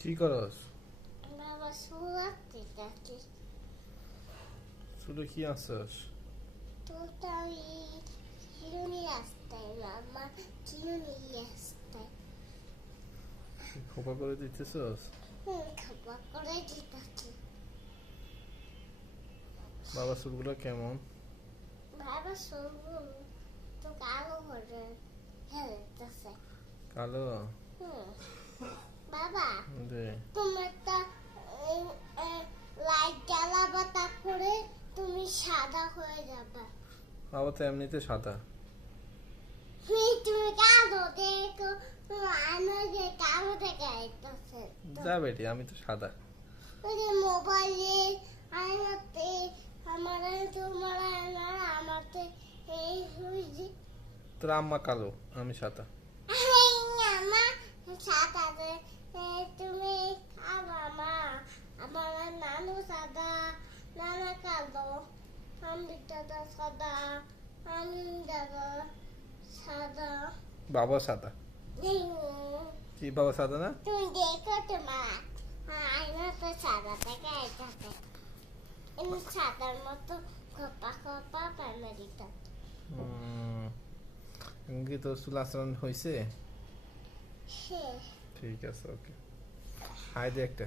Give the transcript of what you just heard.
কি করস? বাবা শুয়াতে থাকি। চুলে কি আনছস? তো আমি চিরুনি রাস্তায় মামা চিরুনি রাস্তায় খোপা করে দিতেছস? খাবার করে দিতেছি। বাবা চুলগুলো কেমন? বাবা শুনবো তো কালো করে হেলতেছে। কালো? বাবা দে। তোমার তো লাইট জ্বালাবা তা করে তুমি সাদা হয়ে যাবে। বাবা তো এমনিতে সাদা। তুমি কালো দেখো আমি যে কালো দেখে আইতেছে। যা বেটি, আমি তো সাদা। ওই যে মোবাইলে আয়নাতে আমার তোমার আয়না আমাতে এই হয়েছে। তোর আম্মা কালো, আমি সাদা। আমা সাদা তুমি কালো মা আমার নানু সাদা নানা কালো আমি দাদা সাদা আমি দাদা সাদা বাবা সাদা। কি বাবা সাদা না? তুমি দেখো তোমার আয়নাতে সাদা থেকে আইতাছে এমনি সাদার মতো খোপা খোপা প্যামে দিত। কি তোর চুল আচরণ হয়েছে? হ্যাঁ ঠিক আছে, ওকে। হাই দে একটা।